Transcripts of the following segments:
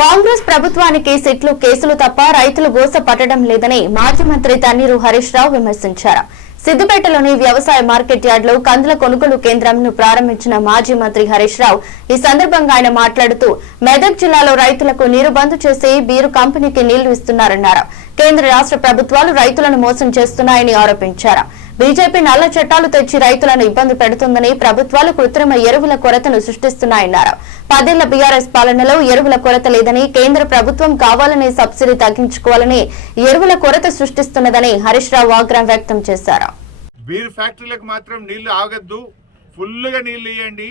కాంగ్రెస్ ప్రభుత్వానికి సిట్లు కేసులు తప్ప రైతులు గోస పట్టడం లేదని మాజీ మంత్రి తన్నీరు హరీష్ రావు విమర్శించారు. సిద్దిపేటలోని వ్యవసాయ మార్కెట్ యార్డులో కందుల కొనుగోలు కేంద్రంను ప్రారంభించిన మాజీ మంత్రి హరీష్ రావు ఈ సందర్భంగా ఆయన మాట్లాడుతూ మెదక్ జిల్లాలో రైతులకు నీరు బంద్ చేసి బీరు కంపెనీకి నీళ్ళు ఇస్తున్నారన్నారు. కేంద్ర రాష్ట్ర ప్రభుత్వాలు రైతులను మోసం చేస్తున్నాయని ఆరోపించారు. బీజేపీ నల్ల చట్టాలు తెచ్చి రైతులను ఇబ్బంది పెడుతుందని ప్రభుత్వాలు కృత్రిమ ఎరువుల కొరతను సృష్టిస్తున్నాయన్నారు. పదేళ్ళ బీఆర్ఎస్ పాలనలో ఎరువుల కొరత లేదని కేంద్ర ప్రభుత్వం కావాలనే సబ్సిడీ తగ్గించుకోవాలని ఎరువుల కొరత సృష్టిస్తున్నదని హరీష్ రావు ఆగ్రహం వ్యక్తం చేశారు. బీర్ ఫ్యాక్టరీలకు మాత్రం నీళ్ళు ఆగద్దు ఫుల్గా నీళ్ళు ఇవ్వండి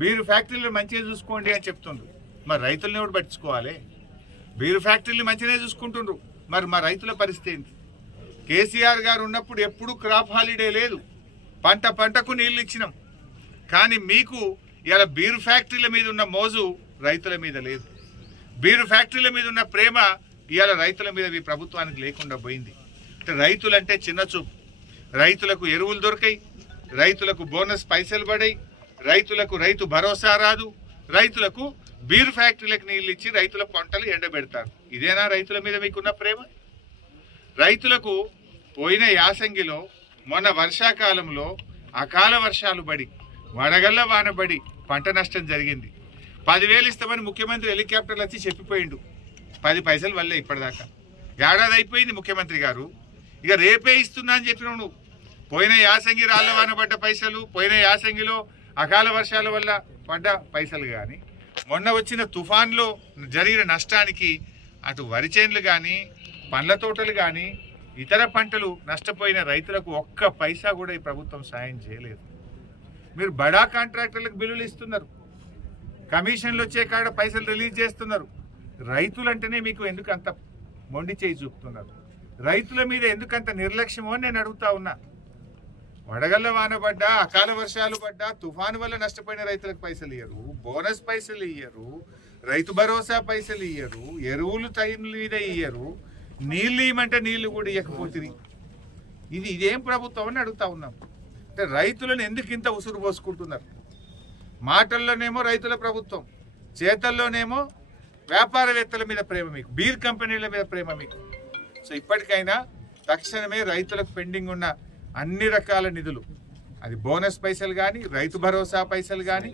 బీరు ఫ్యాక్టరీలు మంచిగా చూసుకోండి అని చెప్తుండ్రు. మరి రైతుల్ని కూడా పట్టించుకోవాలి? బీరు ఫ్యాక్టరీలు మంచిగానే చూసుకుంటుండ్రు. మరి మా రైతుల పరిస్థితి ఏంటి? కేసీఆర్ గారు ఉన్నప్పుడు ఎప్పుడు క్రాప్ హాలిడే లేదు. పంట పంటకు నీళ్ళు ఇచ్చినాం. కానీ మీకు ఇలా బీరు ఫ్యాక్టరీల మీద ఉన్న మోజు రైతుల మీద లేదు. బీరు ఫ్యాక్టరీల మీద ఉన్న ప్రేమ ఇవాళ రైతుల మీద మీ ప్రభుత్వానికి లేకుండా పోయింది. అంటే రైతులంటే చిన్న చూపు. రైతులకు ఎరువులు దొరికాయి. రైతులకు బోనస్ పైసలు పడాయి. రైతులకు రైతు భరోసా రాదు. రైతులకు బీర్ ఫ్యాక్టరీలకు నీళ్ళు ఇచ్చి రైతుల పంటలు ఎండబెడతారు. ఇదేనా రైతుల మీద మీకున్న ప్రేమ? రైతులకు పోయిన యాసంగిలో మొన్న వర్షాకాలంలో అకాల వర్షాలు పడి వడగళ్ళ వాన పడి పంట నష్టం జరిగింది. పదివేలు ఇస్తామని ముఖ్యమంత్రి హెలికాప్టర్లు వచ్చి చెప్పిపోయిండు. పది పైసలు వల్లే ఇప్పటిదాకా. ఏడాది అయిపోయింది ముఖ్యమంత్రి గారు. ఇక రేపే ఇస్తున్నా అని చెప్పినావు నువ్వు. పోయిన యాసంగి రాళ్ళ వాన పడ్డ పైసలు పోయిన యాసంగిలో అకాల వర్షాల వల్ల పడ్డ పైసలు కానీ మొన్న వచ్చిన తుఫాన్లో జరిగిన నష్టానికి అటు వరి చేనులు కానీ పండ్ల తోటలు కానీ ఇతర పంటలు నష్టపోయిన రైతులకు ఒక్క పైసా కూడా ఈ ప్రభుత్వం సాయం చేయలేదు. మీరు బడా కాంట్రాక్టర్లకు బిల్లులు ఇస్తున్నారు. కమిషన్లు వచ్చే కాడ పైసలు రిలీజ్ చేస్తున్నారు. రైతులంటేనే మీకు ఎందుకు అంత మొండి చేయి చూపుతున్నారు. రైతుల మీద ఎందుకంత నిర్లక్ష్యమో నేను అడుగుతా ఉన్నా. వడగళ్ళ వాన పడ్డా అకాల వర్షాలు పడ్డా తుఫాను వల్ల నష్టపోయిన రైతులకు పైసలు ఇయ్యరు బోనస్ పైసలు ఇయ్యరు రైతు భరోసా పైసలు ఇయ్యరు ఎరువులు టైం మీద ఇయ్యరు నీళ్ళు ఇవ్వమంటే నీళ్ళు కూడా ఇవ్వకపోతుంది ఇది ఇదేం ప్రభుత్వం అని అడుగుతా ఉన్నాం. అంటే రైతులను ఎందుకు ఇంత ఉసురు పోసుకుంటున్నారు? మాటల్లోనేమో రైతుల ప్రభుత్వం చేతల్లోనేమో వ్యాపారవేత్తల మీద ప్రేమ మీకు బీర్ కంపెనీల మీద ప్రేమ మీకు. సో ఇప్పటికైనా తక్షణమే రైతులకు పెండింగ్ ఉన్న అన్ని రకాల నిధులు అది బోనస్ పైసలు కానీ రైతు భరోసా పైసలు కానీ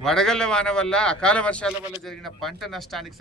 వడగళ్ళ వాన వల్ల అకాల వర్షాల వల్ల జరిగిన పంట నష్టానికి